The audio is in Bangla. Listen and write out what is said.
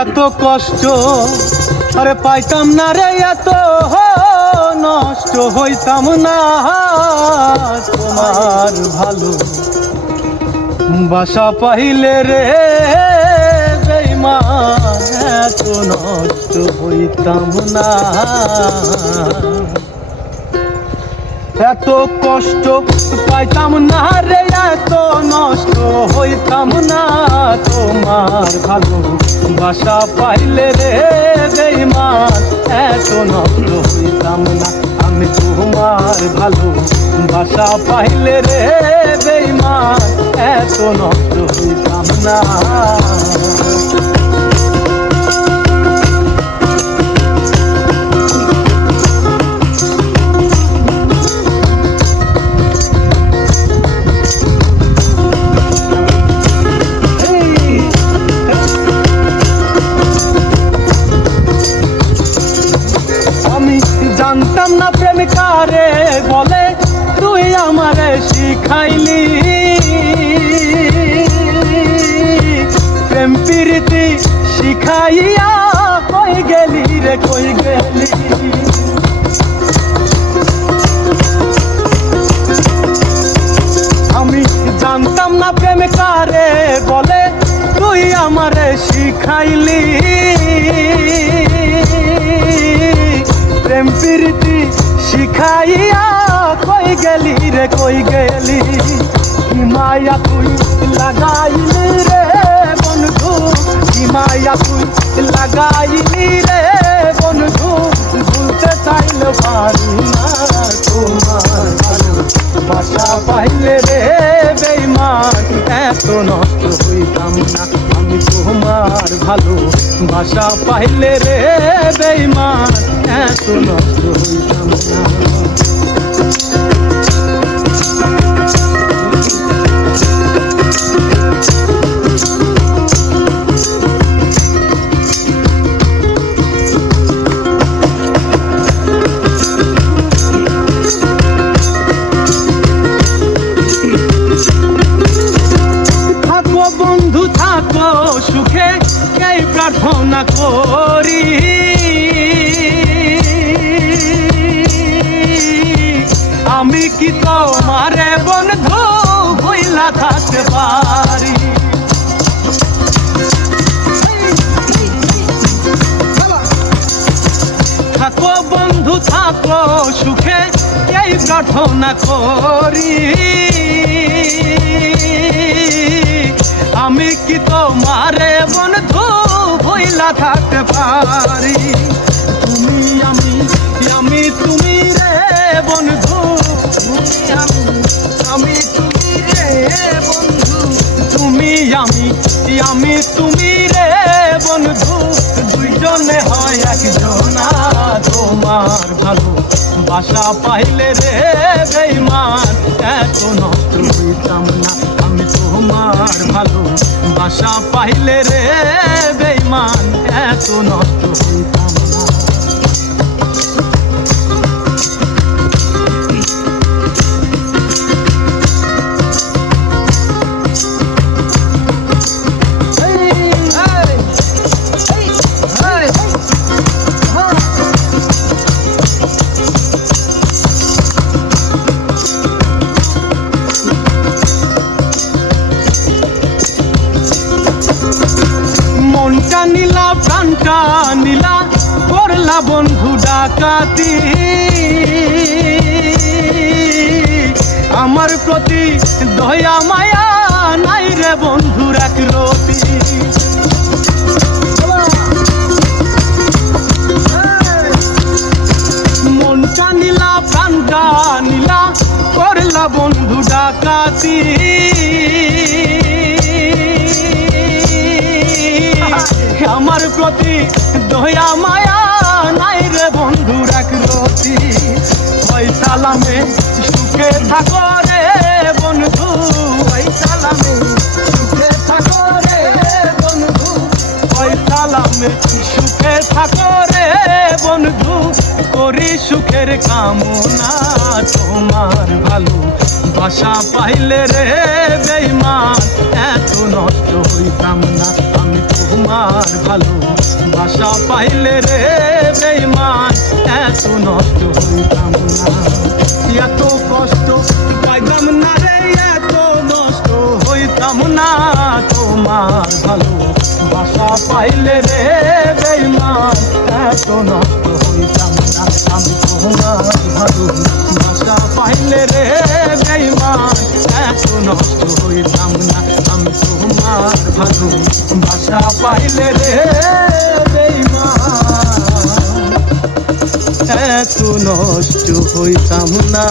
এত কষ্ট আরে পাইতাম না রে, এত নষ্ট হইতাম না তোমার ভালো বাসা পাইলে রে বেঈমান, এত নষ্ট হইতাম না। এত কষ্ট পাইতাম না রে, এত নষ্ট হইতাম না তোমার ভালো বাসা পাইলে রে বেঈমান, এত নষ্ট হইতাম না আমি তোমার ভালো বাসা পাইলে রে বেঈমান, এত নষ্ট হইতাম না। জানতাম না প্রেম কারে বলে, তুই আমারে শিখাইলি প্রেম প্রীতি শিখাইয়া, কই গেলি রে কই গেলি। আমি জানতাম না প্রেম কারে বলে, তুই আমারে শিখাইলি প্রেম প্রীতি শিখাইয়া, কই গেলি রে কই গেলি। কি মায়া তুই লাগাইলি রে বন্ধু, কি মায়া তুই লাগাইলি রে বন্ধু, ভুলতে চাইলে পারি না তোমার ভালো বাসা পাইলে রে বেঈমান, এত নষ্ট হইতাম না আমি তোমার ভালো বাসা পাইলে রে বেঈমান, এত নষ্ট হইতাম না। থাকো বন্ধু থাকো সুখে, এই প্রার্থনা করি আমি কি তোমারে বন্ধু ভুইলা থাকতে পারি। থাকো বন্ধু থাকো সুখে, এই প্রার্থনা করি আমি কি তোমারে বন্ধু ভুইলা থাকতে পারি। তুমি আমি তুমি রে বন্ধু, আমি তুমি রে বন্ধু, তুমি আমি তুমি রে বন্ধু, দুইজনে হয় একজনা তোমার ভালো বাসা পাইলে রে বেঈমান, এত নষ্ট হইতাম না আমি তোমার ভালো বাসা পাইলে রে বেঈমান, এত নষ্ট হইতাম না। মনটা নীলা প্রাণটা নীলা, করলা বন্ধু ডাকাতি আমার প্রতি দয়া মায়া নাই রে বন্ধুর এক রতি। মনটা নীলা প্রাণটা নীলা, করলা বন্ধু ডাকাতি আমার প্রতি দয়া মায়া নাই রে বন্ধুর এক রতি। ওই সালামে সুখে থাকো রে বন্ধু, ওই সালামে সুখে থাকো রে বন্ধু, ওই সালামে সুখে থাকো রে বন্ধু, করি সুখের কামনা তোমার ভালো বাসা পাইলে রে বেঈমান, এত নষ্ট হইতাম না আমি তোমার তোমার ভালো ভাষা পাইলে রে বেঈমান এত নষ্ট হইতাম না এত কষ্ট পাইতাম না রে এত নষ্ট হইতাম না তোমার ভালো ভাষা পাইলে রে বেঈমান এত নষ্ট হইতাম না আমি তোমার ভালো ভাষা পাইলে রে বেঈমান এত নষ্ট হইতাম না আমি তোমার ভালো ভাষা পাইলে রে বেঈমান এত নষ্ট হইতাম না।